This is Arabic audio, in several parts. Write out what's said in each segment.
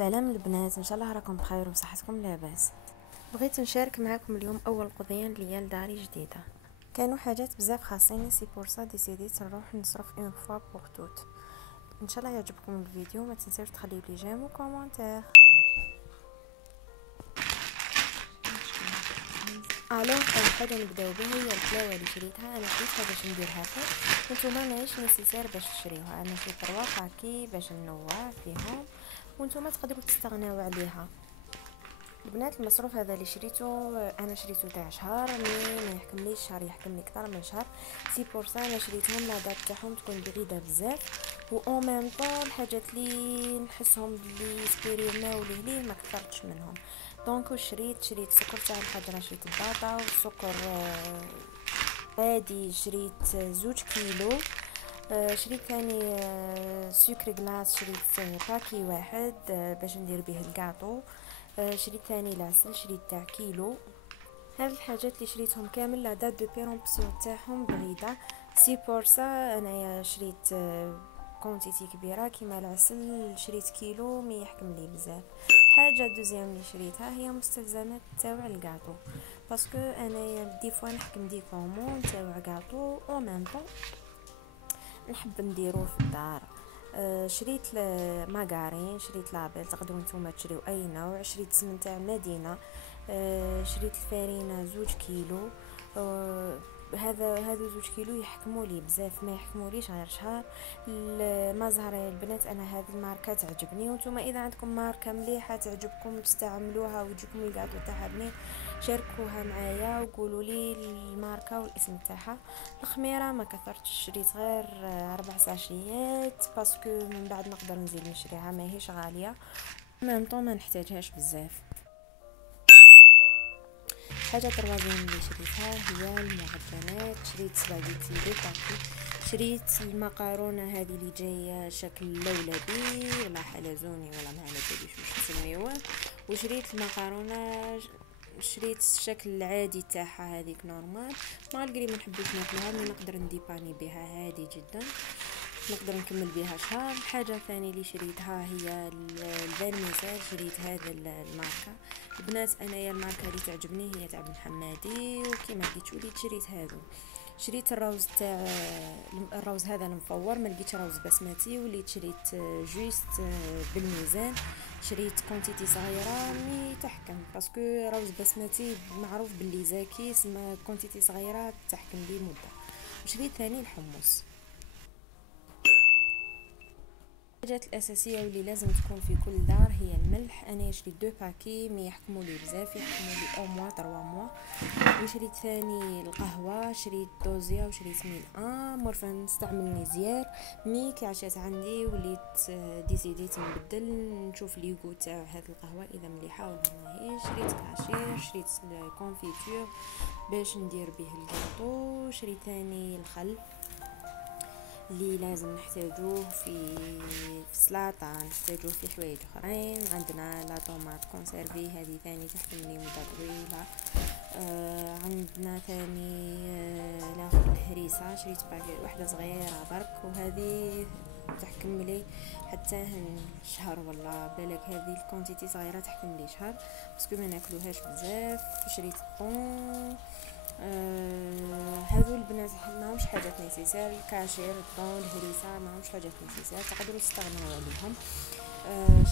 سلام البنات، ان شاء الله راكم بخير وصحتكم لاباس. بغيت نشارك معكم اليوم اول قضيه ليا لداري جديده. كانوا حاجات بزاف خاصيني، سي بور سا ديسيديت نروح نصرف اون فوا بوغ توت. ان شاء الله يعجبكم الفيديو، ما تنساوش تخليو لي جيم وكومونتير. الوغ اول حاجه نبداو بها هي الكلاوه اللي شريتها. انا شريتها باش نديرها فوق، وانتوما ماهيش نيسيسير باش تشريوها. انا شريت 3 باكي باش نوع فيهم، وانتوما تقدروا تستغناو عليها. البنات المصروف هذا اللي شريته انا شريته تاع شهر، ما يحكمليش شهر، يحكمني اكثر من شهر. سي بور سا انا شريتهم لا دات تاعهم تكون بعيده بزاف، و او ميم طون الحاجات اللي نحسهم بلي سبيريونا وليه ما كثرتش منهم. دونك شريت سكر تاع الحجره، شريت الباطا والسكر عادي، شريت 2 كيلو. شريت ثاني سكر غلاس، شريت باكي واحد باش ندير به الكاطو. شريت ثاني العسل، شريت تاع كيلو. هاد الحاجات اللي شريتهم كامل لا دات دو بيرومبسيون تاعهم بعيده. سي بور سا انايا شريت كونتيتي كبيره كيما العسل، شريت كيلو مي يحكم لي بزاف. حاجه دوزيام اللي شريتها هي مستلزمات تاع الكاطو، باسكو انايا دي فوا نحكم دي كومون تاع كاطو او ميم طون نحب نديروه في الدار. شريت ماغارين، شريت لابيل، تقدروا نتوما تشريو اي نوع. شريت سمن تاع مدينه. شريت الفارينه 2 كيلو. هذا 2 كيلو يحكموا لي بزاف، ما يحكموليش غير شهر. المزهر يا البنات، انا هذه الماركه تعجبني، وانتوما اذا عندكم ماركه مليحه تعجبكم تستعملوها وتجيكم الكاطو تاعها بنين، شاركوها معايا وقولوا لي الماركه والاسم تاعها. الخميره ما كثرتش، شريت غير 4 ساشيات باسكو من بعد نقدر نزيد نشريها، ماهيش غاليه ميم طون ما نحتاجهاش بزاف. حاجه تروازيام اللي شريتها هي المعجنات. شريت سباغيتي دو باكي، شريت المقارونه هذه اللي جايه شكل لولبي ولا حلزوني ولا ما على باليش واش تسميوه، وشريت المقارونه شريت الشكل العادي تاعها هذيك نورمال، مالغري ما نحبش ناكلها مي نقدر نديباني بها عادي جدا، نقدر نكمل بها شهر. الحاجه الثانيه اللي شريتها هي الفيرميسيل، شريت هذا الماركه. البنات انايا الماركه اللي تعجبني هي تاع بن حمادي، وكيما لقيت وليت شريت هذا. شريت الروز تاع الروز هذا المفور، ما لقيتش روز بسمتي، وليت شريت جوست بالميزان. شريت كونتيتي صغيره مي تحكم، باسكو روز بسمتي معروف باللي زاكي، سما كونتيتي صغيره تحكم لي مده. وشريت ثاني الحمص. الحاجات الاساسيه واللي لازم تكون في كل دار هي الملح. انا شريت 2 باكي مي يحكموا لي بزاف، يحكموا لي او موا 3 موا. وشريت ثاني القهوه، شريت دوزيا وشريت ميل مرفا نستعمل نيزير، مي كي عشات عندي وليت ديزيديت نبدل نشوف لي غو تاع هذه القهوه اذا مليحه ولا ماهيش. شريت كاشير، شريت الكونفيتور باش ندير به الكاطو. شريت ثاني الخل اللي لازم نحتاجوه في السلطه، نحتاجوه في حوايج اخرين. عندنا لا طوماط كونسيرفي، هذه ثاني تحتملي مده طويله. عندنا ثاني الهريسه، شريت باكيت واحده صغيره برك، وهذه تحكم لي حتى شهر ولا بالك، هذه الكونتيتي صغيره تحكم لي شهر باسكو ما ناكلوهاش بزاف. شريت الطون. هذو البنات ماهمش حاجات نيسيسير، الكاشير الطون الهريسه ماهمش حاجات نيسيسير، تقدروا تستغنوا عليهم.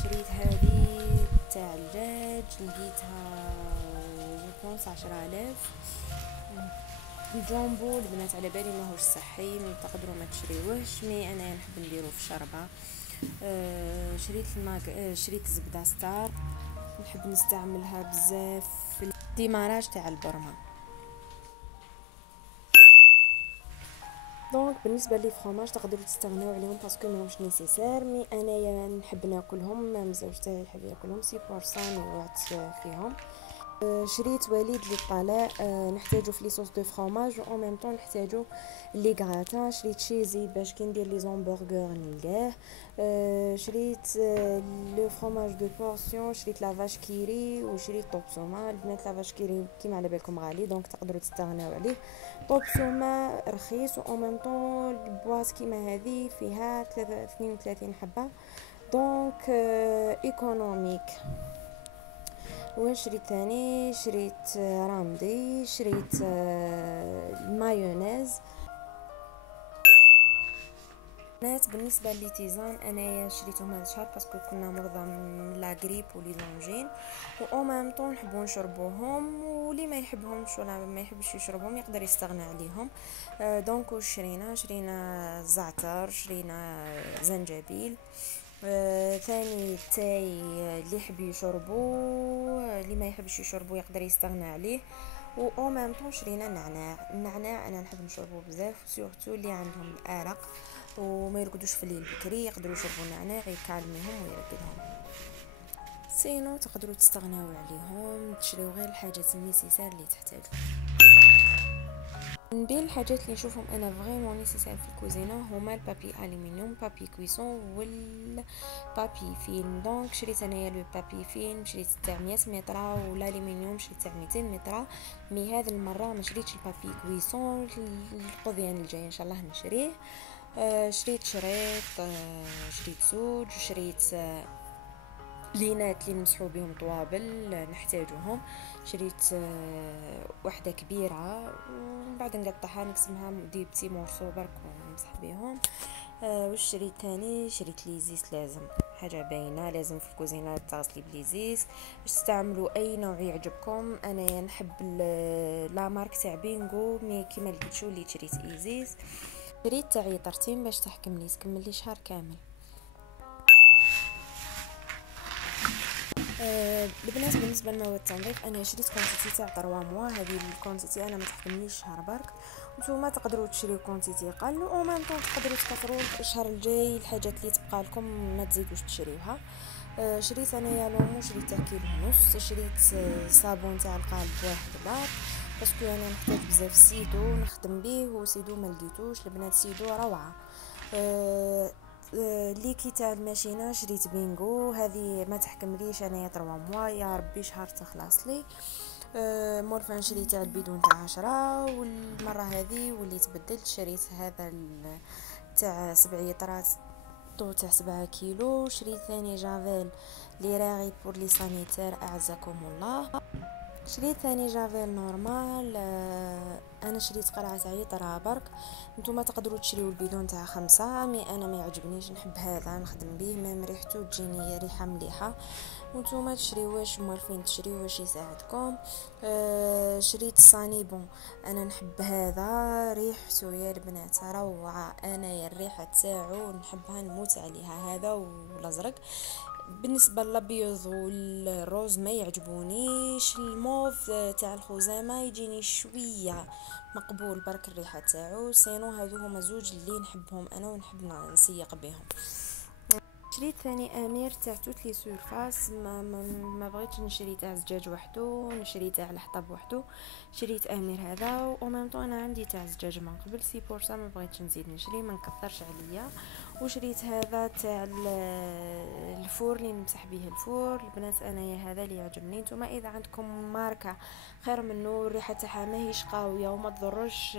شريت هذه تاع الدجاج، لقيتها جوبونس 10,000. الجامبو البنات على بالي ماهوش صحي، من تقدروا ما تشريوهش، مي انا نحب نديرو في الشربه. شريت شريت زبده ستار، نحب نستعملها بزاف في الديماراج تاع البرمه. دونك بالنسبه لي فرomاج تقدروا تستغناو عليهم باسكو ماهمش نيسيسير، مي انايا نحب ناكلهم، مزوج تاعي يحب ياكلهم، سي بورسان وعدت فيهم. شريت وليد للطلاء، نحتاجو في لي صوص دو فرomاج و ميم طون نحتاجو لي غراتان. شريت شيزي باش كي ندير لي زومبرغر نلقاه. شريت لو فرomاج دو بورسيون، شريت لا فاش كيري وشريت طوبسوما. البنات لا فاش كيري كيما على بالكم غالي، دونك تقدروا تستغناو عليه. طوبسوما رخيص و ميم طون البواط كيما هذه فيها 32 حبه. دونك ايكونوميك. وشريت ثاني، شريت رامدي، شريت المايونيز. بالنسبه للتيزان انايا شريتهم هذا الشهر باسكو كنا مرضى من لا غريب ولي زونجين، و ميم طون نحبوا نشربوهم، واللي ما يحبهمش ولا ما يحبش يشربهم يقدر يستغنى عليهم. دونك شرينا زعتر، شرينا زنجبيل. ثاني تاي اللي يحب يشربو، اللي ما يحبش يشربو يقدر يستغنى عليه. و ميم طون شرينا النعناع انا نحب نشربه بزاف، سورتو اللي عندهم الارق وما يرقدوش في الليل بكري يقدروا يشربوا النعناع يكالميهم ويرقدهم. سينو تقدروا تستغناو عليهم، تشريو غير الحاجات النيسيسار اللي تحتاجوا. من بين الحاجات اللي نشوفهم انا فريمون نيسيسار في الكوزينه هما البابي الومنيوم، بابي كويسون والبابي فيلم. دونك شريت انايا لو بابي فيلم شريت تاع 100 متر، والالومنيوم شريت تاع 200 متر. مي هذه المره ما شريتش البابي كويسون، القضيان الجاي ان شاء الله نشريه. شريت شريت زوج، شريت لينات اللي نمسحوا بهم طوابل نحتاجوهم. شريت وحده كبيره ومن بعد نقطعها نقسمها دي بتي مورسو برك ونمسح بهم. واش شريت ثاني؟ شريت ليزيس، لازم حاجه باينه، لازم في الكوزينه تغسلي بليزيس. تستعملوا اي نوع يعجبكم، انا نحب لا مارك تاع بينغو، مي كيما لقيتشو اللي شريت ايزيس. شريت تاع يطرتين باش تحكم لي تكمل لي شهر كامل. البنات بالنسبه لمواد التنظيف انا شريت كونتيتي تاع 3 موا، هذه الكونتيتي انا ما تحكمليش شهر برك. نتوما تقدروا تشريو كونتيتي قل، و ميم طون تقدروا تكثروا الشهر الجاي الحاجات اللي تبقى لكم ما تزيدوش تشريوها. شريت انايا لومو، شريت تاع كيلو ونص. شريت صابون تاع القالب $1 باسكو انا نحتاج بزاف سيدو نخدم به، وسيدو ما لقيتوش. البنات سيدو روعه. ليكي تاع الماشينه شريت بينغو، هذه ما تحكمليش انايا 3 موا، يا ربي شهر تخلص لي. مورفان شريت تاع البيدون تاع 10، والمره هذه وليت بدلت شريت هذا تاع 7 لترات طو تاع 7 كيلو. شريت ثاني جافيل لي راغي بور لي سانيتير اعزكم الله. شريت ثاني جافيل نورمال، انا شريت قرعه تاع يطرا برك. نتوما تقدروا تشريو البيدون تاع 5، مي انا ما يعجبنيش، نحب هذا نخدم به، ما ريحته تجيني ريحه مليحه. وانتوما تشريو واش موالفين تشريو واش يساعدكم. شريت صانيبون، انا نحب هذا ريحته يا البنات روعه، انا يا الريحه تاعو نحبها نموت عليها، هذا والازرق. بالنسبه للابيض والروز ما يعجبونيش، الموف تاع الخزامه يجيني شويه مقبول برك الريحه تاعو. سينو هادو هما زوج اللي نحبهم انا ونحب نسيق بهم. شريت ثاني امير تاع توت لي سورفاس، ما بغيتش نشري تاع زجاج وحده، نشري تاع الحطب وحده. شريت امير هذا، و ميم طون انا عندي تاع زجاج من قبل، سي بورسا ما بغيتش نزيد نشري، ما نكثرش عليا. وشريت هذا تاع الفور اللي نمسح به الفور. البنات انايا هذا اللي يعجبني، نتوما اذا عندكم ماركه خير منه الريحه تاعها ماهيش قويه وما تضرش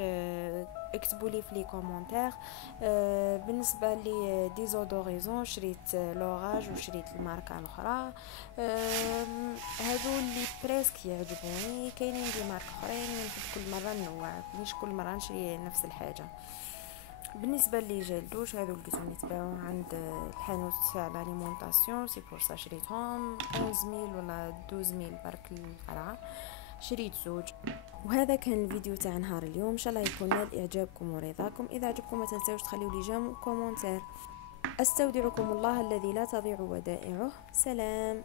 اكتبوا لي في لي كومونتير. بالنسبه لي ديزودوريزون شريت لوراج وشريت الماركه الاخرى. هادو اللي بريسك يعجبوني، كاينين دي مارك اخرين نحب كل مره نوع، مش كل مره نشري نفس الحاجه. بالنسبه لي جل دوش هادو لقيتهم يتباعوا عند الحانوت تاع الاليمونطاسيون، سي بور سا شريتهم 11000 ولا 12000 برك القرعه. شريت زوج. وهذا كان الفيديو تاع نهار اليوم، ان شاء الله يكون نال اعجابكم ورضاكم. اذا عجبكم ما تنساوش تخليوا لي جيم وكومونتير. استودعكم الله الذي لا تضيع ودائعه. سلام.